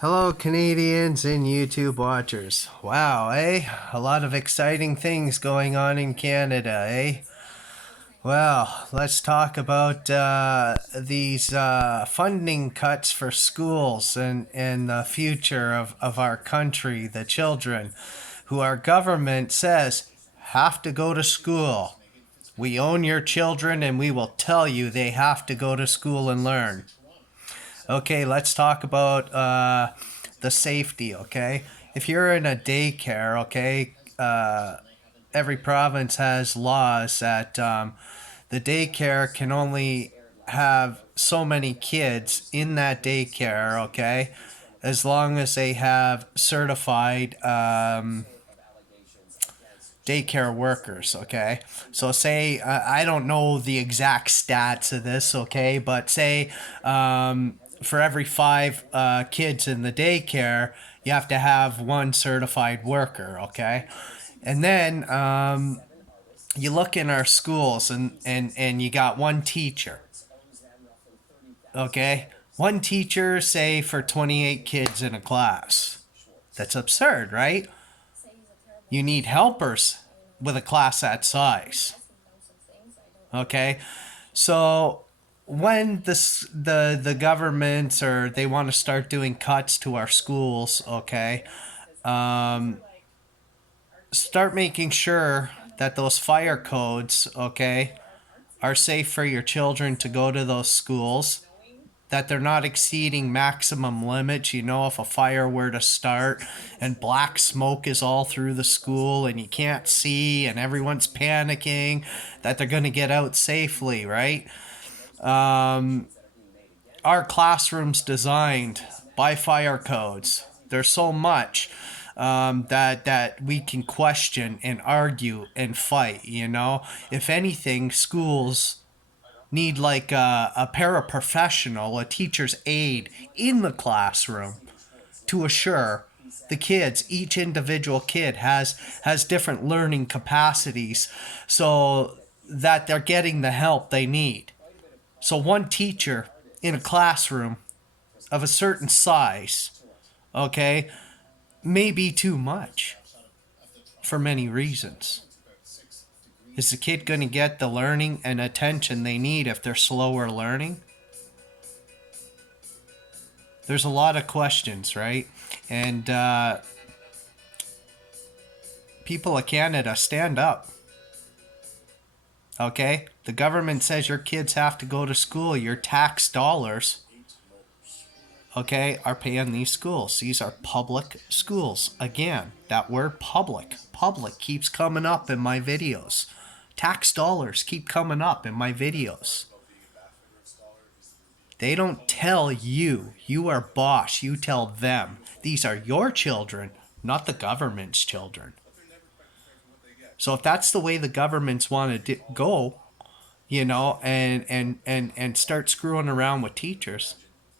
Hello, Canadians and YouTube watchers. Wow, eh? A lot of exciting things going on in Canada, eh? Well, let's talk about these funding cuts for schools and the future of our country, the children, who our government says have to go to school. We own your children and we will tell you they have to go to school and learn. Okay, let's talk about the safety, okay? If you're in a daycare, okay, every province has laws that the daycare can only have so many kids in that daycare, okay, as long as they have certified daycare workers, okay? So say, I don't know the exact stats of this, okay, but say for every five kids in the daycare, you have to have one certified worker, okay? And then you look in our schools and you got one teacher, okay? One teacher, say, for 28 kids in a class. That's absurd, right? You need helpers with a class that size. Okay, so when the governments or they want to start doing cuts to our schools, okay, start making sure that those fire codes, okay, are safe for your children to go to those schools, that they're not exceeding maximum limits. You know, if a fire were to start and black smoke is all through the school and you can't see and everyone's panicking, that they're going to get out safely, right? Our classrooms designed by fire codes. There's so much that we can question and argue and fight. You know, if anything, schools need like a paraprofessional, a teacher's aide in the classroom to assure the kids, each individual kid has different learning capacities, so that they're getting the help they need. So one teacher in a classroom of a certain size, okay, may be too much for many reasons. Is the kid going to get the learning and attention they need if they're slower learning? There's a lot of questions, right? And people of Canada, stand up. Okay? The government says your kids have to go to school. Your tax dollars, okay, are paying these schools. These are public schools. Again, that word public. Public keeps coming up in my videos. Tax dollars keep coming up in my videos. They don't tell you. You are boss. You tell them. These are your children, not the government's children. So if that's the way the governments want to go, you know, and start screwing around with teachers,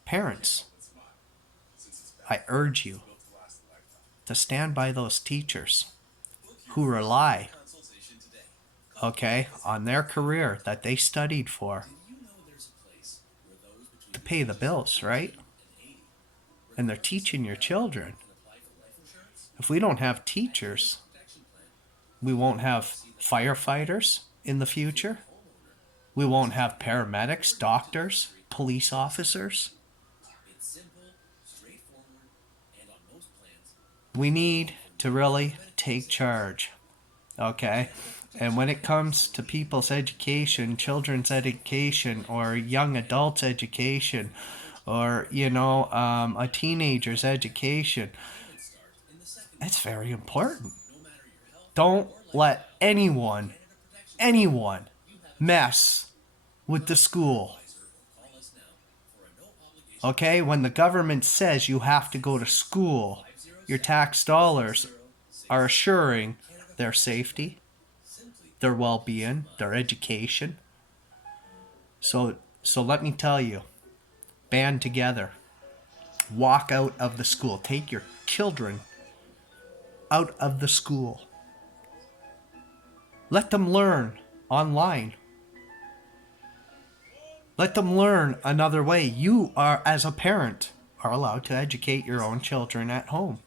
parents, I urge you to stand by those teachers who rely, okay, on their career that they studied for to pay the bills, right? And they're teaching your children. If we don't have teachers, we won't have firefighters in the future. We won't have paramedics, doctors, police officers. We need to really take charge, okay? And when it comes to people's education, children's education, or young adults' education, or, you know, a teenager's education, it's very important. Don't let anyone mess with the school. Okay? When the government says you have to go to school, your tax dollars are assuring their safety, their well-being, their education. So let me tell you, band together. Walk out of the school. Take your children out of the school. Let them learn online. Let them learn another way. You are, as a parent, are allowed to educate your own children at home.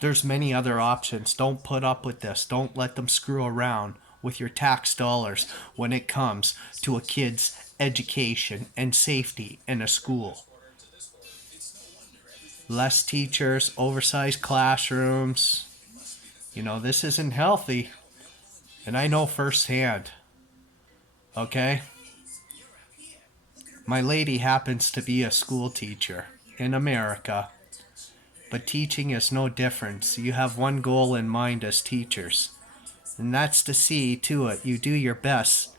There's many other options. Don't put up with this. Don't let them screw around with your tax dollars when it comes to a kid's education and safety in a school. Less teachers, oversized classrooms. This isn't healthy. And I know firsthand. Okay? My lady happens to be a school teacher in America. But teaching is no different. You have one goal in mind as teachers. And that's to see to it you do your best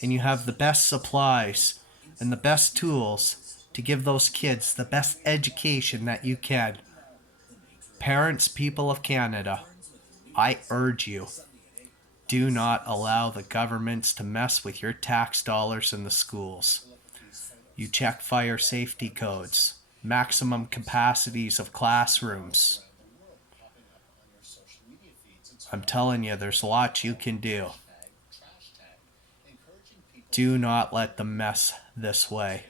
and you have the best supplies and the best tools to give those kids the best education that you can. Parents, people of Canada, I urge you, do not allow the governments to mess with your tax dollars in the schools. You check fire safety codes, maximum capacities of classrooms. I'm telling you, there's lots you can do. Do not let them mess this way.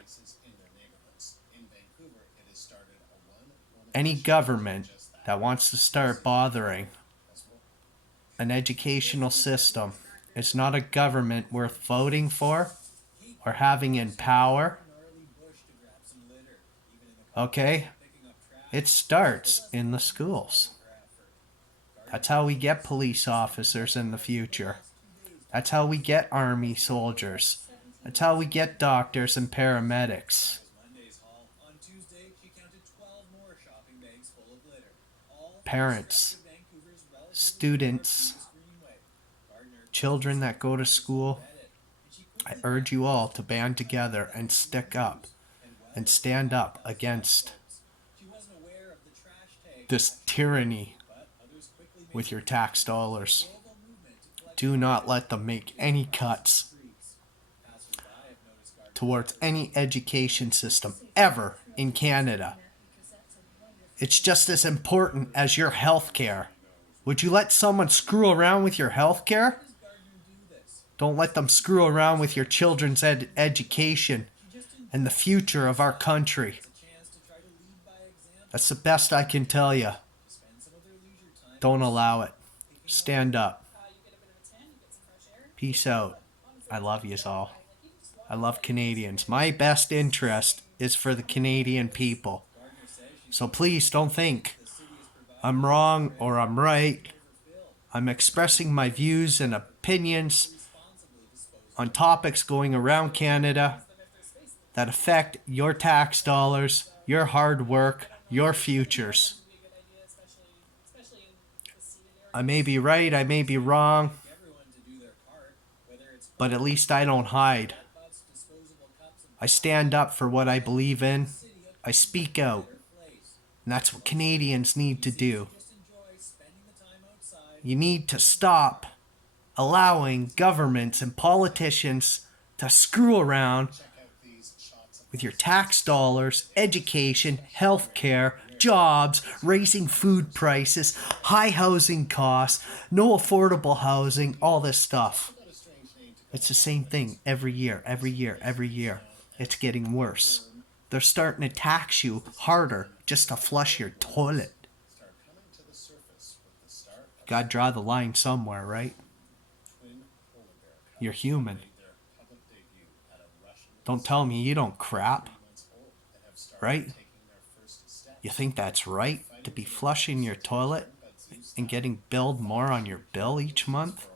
Any government that wants to start bothering an educational system is not a government worth voting for or having in power. Okay? It starts in the schools. That's how we get police officers in the future. That's how we get army soldiers. That's how we get doctors and paramedics. Parents, students, children that go to school, I urge you all to band together and stick up and stand up against this tyranny with your tax dollars. Do not let them make any cuts towards any education system ever in Canada. It's just as important as your health care. Would you let someone screw around with your health care? Don't let them screw around with your children's education and the future of our country. That's the best I can tell you. Don't allow it. Stand up. Peace out. I love yous all. I love Canadians. My best interest is for the Canadian people. So please don't think I'm wrong or I'm right. I'm expressing my views and opinions on topics going around Canada that affect your tax dollars, your hard work, your futures. I may be right, I may be wrong, but at least I don't hide. I stand up for what I believe in. I speak out. And that's what Canadians need to do. You need to stop allowing governments and politicians to screw around with your tax dollars, education, healthcare, jobs, raising food prices, high housing costs, no affordable housing, all this stuff. It's the same thing every year. It's getting worse. They're starting to tax you harder just to flush your toilet. Gotta draw the line somewhere, right? You're human. Don't tell me you don't crap. Right? You think that's right to be flushing your toilet and getting billed more on your bill each month?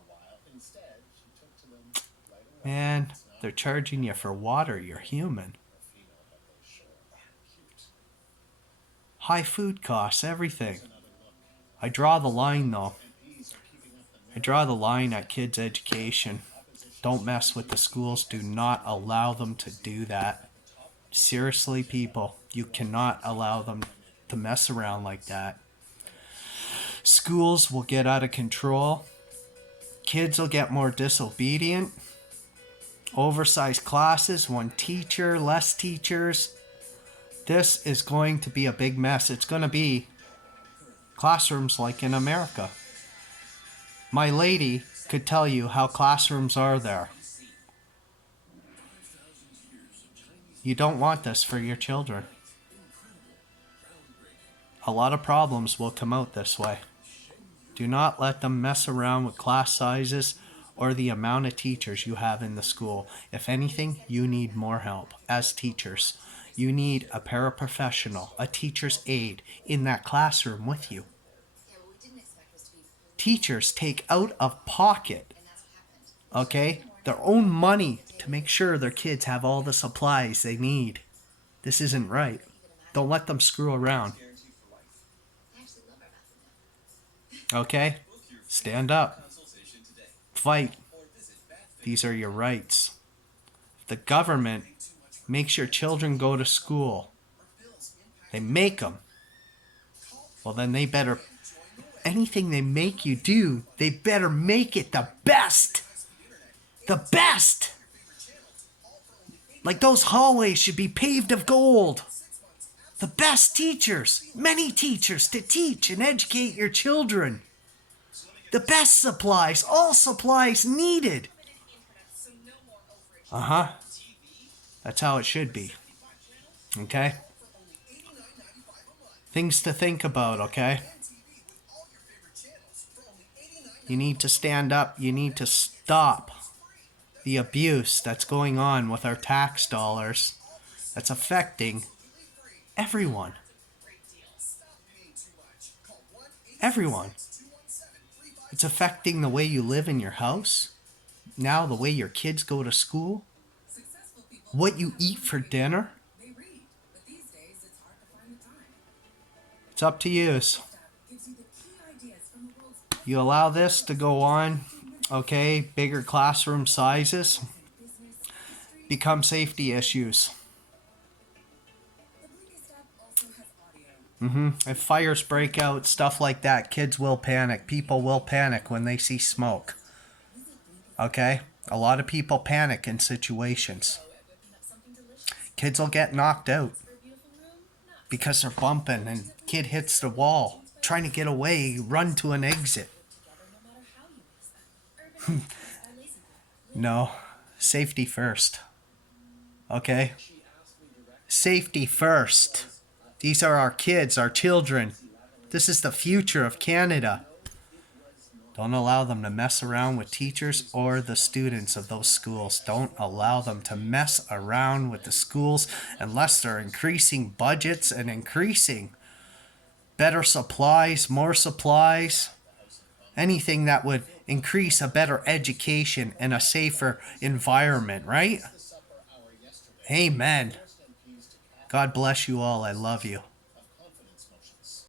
Man, they're charging you for water. You're human. High food costs, everything. I draw the line though. I draw the line at kids' education. Don't mess with the schools. Do not allow them to do that. Seriously, people, you cannot allow them to mess around like that. Schools will get out of control. Kids will get more disobedient. Oversized classes, one teacher, less teachers. This is going to be a big mess. It's going to be classrooms like in America. My lady could tell you how classrooms are there. You don't want this for your children. A lot of problems will come out this way. Do not let them mess around with class sizes or the amount of teachers you have in the school. If anything, you need more help as teachers. You need a paraprofessional, a teacher's aide in that classroom with you. Teachers take out of pocket, okay, their own money to make sure their kids have all the supplies they need. This isn't right. Don't let them screw around. Okay? Stand up. Fight. These are your rights. If the government makes your children go to school, they make them, well then they better, anything they make you do, they better make it the best. The best. Like those hallways should be paved of gold. The best teachers, many teachers to teach and educate your children. The best supplies, all supplies needed. That's how it should be. Okay? Things to think about, okay? You need to stand up. You need to stop the abuse that's going on with our tax dollars that's affecting everyone. Everyone. It's affecting the way you live in your house. Now the way your kids go to school. What you eat for dinner. It's up to you. You allow this to go on, okay, bigger classroom sizes, become safety issues. If fires break out, stuff like that, kids will panic. People will panic when they see smoke. Okay? A lot of people panic in situations. Kids will get knocked out because they're bumping and kid hits the wall. Trying to get away, run to an exit. No. Safety first. Okay? Safety first. These are our kids, our children. This is the future of Canada. Don't allow them to mess around with teachers or the students of those schools. Don't allow them to mess around with the schools unless they're increasing budgets and increasing better supplies, more supplies, anything that would increase a better education and a safer environment, right? Amen. God bless you all. I love you.